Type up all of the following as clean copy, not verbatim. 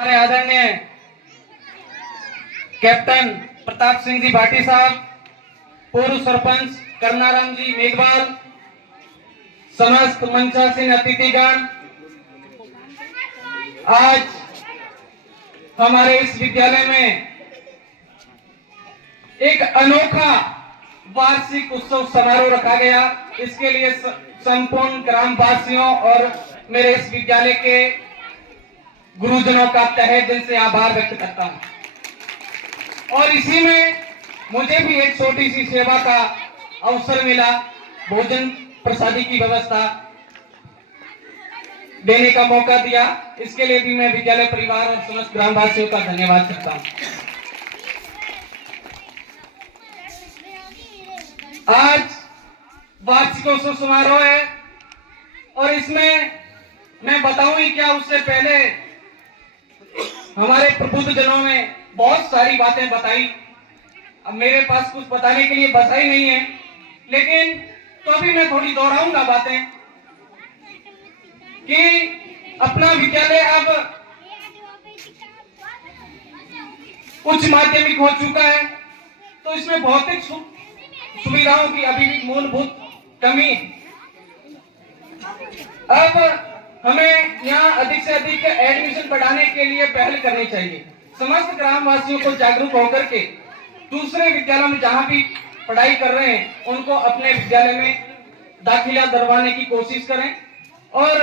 हमारे आदरणीय कैप्टन प्रताप सिंह जी भाटी साहब, पूर्व सरपंच करनाराम जी मेघवाल, समस्त मंचासीन अतिथिगण, आज हमारे इस विद्यालय में एक अनोखा वार्षिक उत्सव समारोह रखा गया। इसके लिए संपूर्ण ग्रामवासियों और मेरे इस विद्यालय के गुरुजनों का तहे दिल से आभार व्यक्त करता हूं। और इसी में मुझे भी एक छोटी सी सेवा का अवसर मिला, भोजन प्रसादी की व्यवस्था देने का मौका दिया। इसके लिए भी मैं विद्यालय परिवार और समस्त ग्रामवासियों का धन्यवाद करता हूं। आज वार्षिकोत्सव समारोह है और इसमें मैं बताऊं ही क्या, उससे पहले हमारे प्रबुद्ध जनों ने बहुत सारी बातें बताई। अब मेरे पास कुछ बताने के लिए बचा ही नहीं है, लेकिन तो अभी मैं थोड़ी दोहराऊंगा बातें कि अपना विद्यालय अब उच्च माध्यमिक हो चुका है, तो इसमें भौतिक सुविधाओं की अभी भी मूलभूत कमी। अब हमें यहाँ अधिक से अधिक एडमिशन बढ़ाने के लिए पहल करनी चाहिए। समस्त ग्रामवासियों को जागरूक होकर के दूसरे विद्यालयों में जहां भी पढ़ाई कर रहे हैं उनको अपने विद्यालय में दाखिला दिलवाने की कोशिश करें। और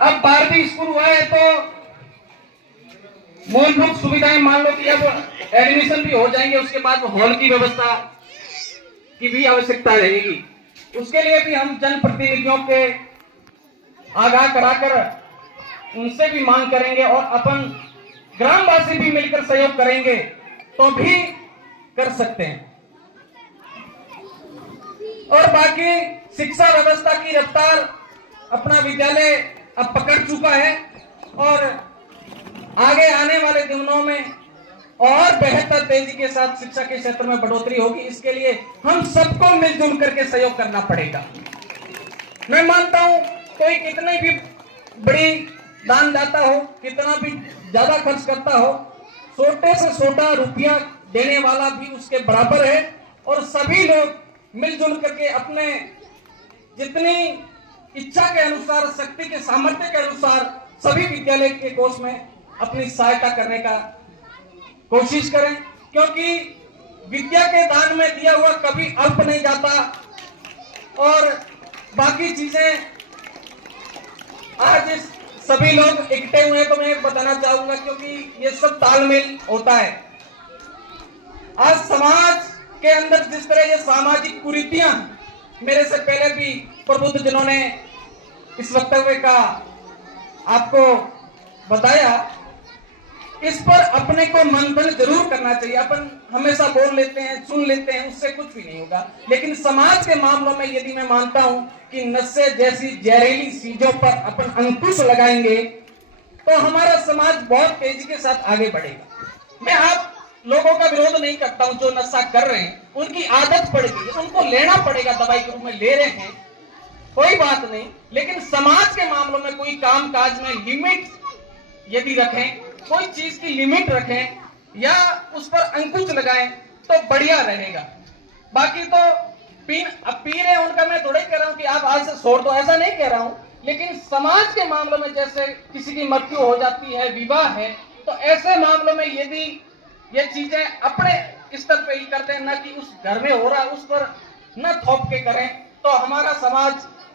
अब 12वीं स्कूल हुआ है तो मूलभूत सुविधाएं, मान लो कि अब एडमिशन भी हो जाएंगे, उसके बाद हॉल की व्यवस्था की भी आवश्यकता रहेगी। उसके लिए भी हम जनप्रतिनिधियों के आगाह कराकर उनसे भी मांग करेंगे और अपन ग्रामवासी भी मिलकर सहयोग करेंगे तो भी कर सकते हैं। और बाकी शिक्षा व्यवस्था की रफ्तार अपना विद्यालय अब पकड़ चुका है और आगे आने वाले दिनों में और बेहतर तेजी के साथ शिक्षा के क्षेत्र में बढ़ोतरी होगी। इसके लिए हम सबको मिलजुल करके सहयोग करना पड़ेगा। मैं मानता हूं कोई कितनी भी बड़ी दानदाता हो, कितना भी ज्यादा खर्च करता हो, छोटे से छोटा रुपया देने वाला भी उसके बराबर है। और सभी लोग मिलजुल करके अपने जितनी इच्छा के अनुसार, शक्ति के सामर्थ्य के अनुसार सभी विद्यालय के कोष में अपनी सहायता करने का कोशिश करें, क्योंकि विद्या के दान में दिया हुआ कभी अल्प नहीं जाता। और बाकी चीजें आज सभी लोग इकट्ठे हुए हैं तो मैं बताना चाहूंगा, क्योंकि ये सब तालमेल होता है। आज समाज के अंदर जिस तरह ये सामाजिक कुरीतियां, मेरे से पहले भी प्रबुद्ध जिन्होंने इस वक्तव्य का आपको बताया, इस पर अपने को मंथन जरूर करना चाहिए। अपन हमेशा बोल लेते हैं, सुन लेते हैं, उससे कुछ भी नहीं होगा। लेकिन समाज के मामलों में यदि मैं मानता हूं कि नशे जैसी जहरीली चीजों पर अपन अंकुश लगाएंगे तो हमारा समाज बहुत तेजी के साथ आगे बढ़ेगा। मैं आप लोगों का विरोध नहीं करता हूं, जो नशा कर रहे हैं उनकी आदत पड़ गई है, उनको लेना पड़ेगा, दवाई के रूप में ले रहे हैं, कोई बात नहीं। लेकिन समाज के मामलों में कोई काम काज में लिमिट यदि रखें, कोई चीज की लिमिट रखें या उस पर अंकुश लगाएं तो बढ़िया रहेगा। बाकी तो पी रहे हैं उनका मैं थोड़ा ही कह रहा हूं कि आप आज से छोड़ दो, ऐसा नहीं कह रहा हूं। लेकिन समाज के मामलों में जैसे किसी की मृत्यु हो जाती है, विवाह है, तो ऐसे मामलों में यदि ये चीजें अपने स्तर पे ही करते हैं, न कि उस घर में हो रहा है उस पर न थोप के करें, तो हमारा समाज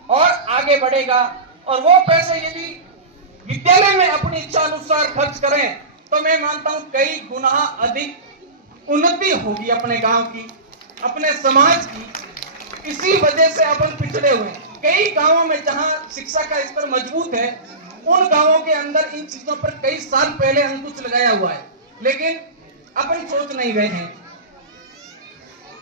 और आगे बढ़ेगा। और वो पैसे यदि विद्यालय में अपनी इच्छा अनुसार खर्च करें तो मैं मानता हूं कई गुना अधिक उन्नति होगी अपने गांव की, अपने समाज की। इसी वजह से अपन पिछड़े हुए। कई गांवों में जहां शिक्षा का स्तर मजबूत है, उन गांवों के अंदर इन चीजों पर कई साल पहले अंकुश लगाया हुआ है, लेकिन अपन सोच नहीं रहे हैं।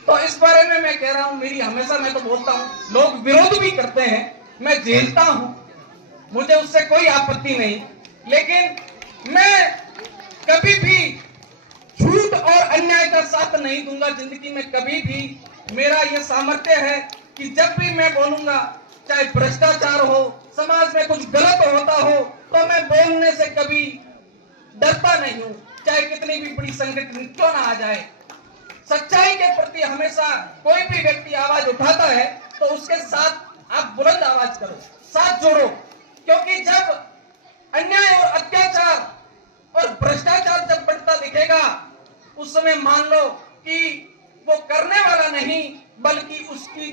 तो इस बारे में मैं कह रहा हूं, मेरी हमेशा मैं तो बोलता हूं, लोग विरोध भी करते हैं, मैं झेलता हूं, मुझे उससे कोई आपत्ति नहीं। लेकिन मैं कभी भी झूठ और अन्याय का साथ नहीं दूंगा जिंदगी में कभी भी। मेरा यह सामर्थ्य है कि जब भी मैं बोलूंगा, चाहे भ्रष्टाचार हो, समाज में कुछ गलत होता हो, तो मैं बोलने से कभी डरता नहीं हूं, चाहे कितनी भी बड़ी संकट क्यों ना आ जाए। सच्चाई के प्रति हमेशा कोई भी व्यक्ति आवाज उठाता है तो उसके साथ आप बुलंद आवाज करो, साथ जोड़ो, क्योंकि जब अन्याय और अत्याचार और भ्रष्टाचार जब बढ़ता दिखेगा उस समय मान लो कि वो करने वाला नहीं बल्कि उसकी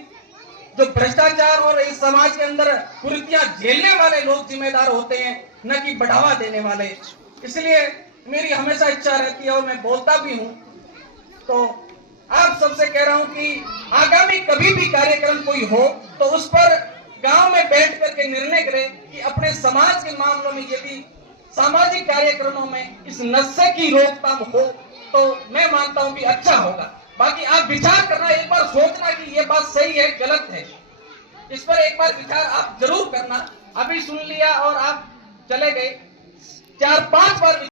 जो भ्रष्टाचार और इस समाज के अंदर कुरीतियां झेलने वाले लोग जिम्मेदार होते हैं, न कि बढ़ावा देने वाले। इसलिए मेरी हमेशा इच्छा रहती है और मैं बोलता भी हूं। तो आप सबसे कह रहा हूं कि आगामी कभी भी कार्यक्रम कोई हो तो उस पर गांव में बैठ करके निर्णय करें कि अपने समाज के मामलों में यदि सामाजिक कार्यक्रमों में इस नशे की रोकथाम हो तो मैं मानता हूं कि अच्छा होगा। बाकी आप विचार करना, एक बार सोचना कि ये बात सही है गलत है, इस पर एक बार विचार आप जरूर करना। अभी सुन लिया और आप चले गए, 4-5 बार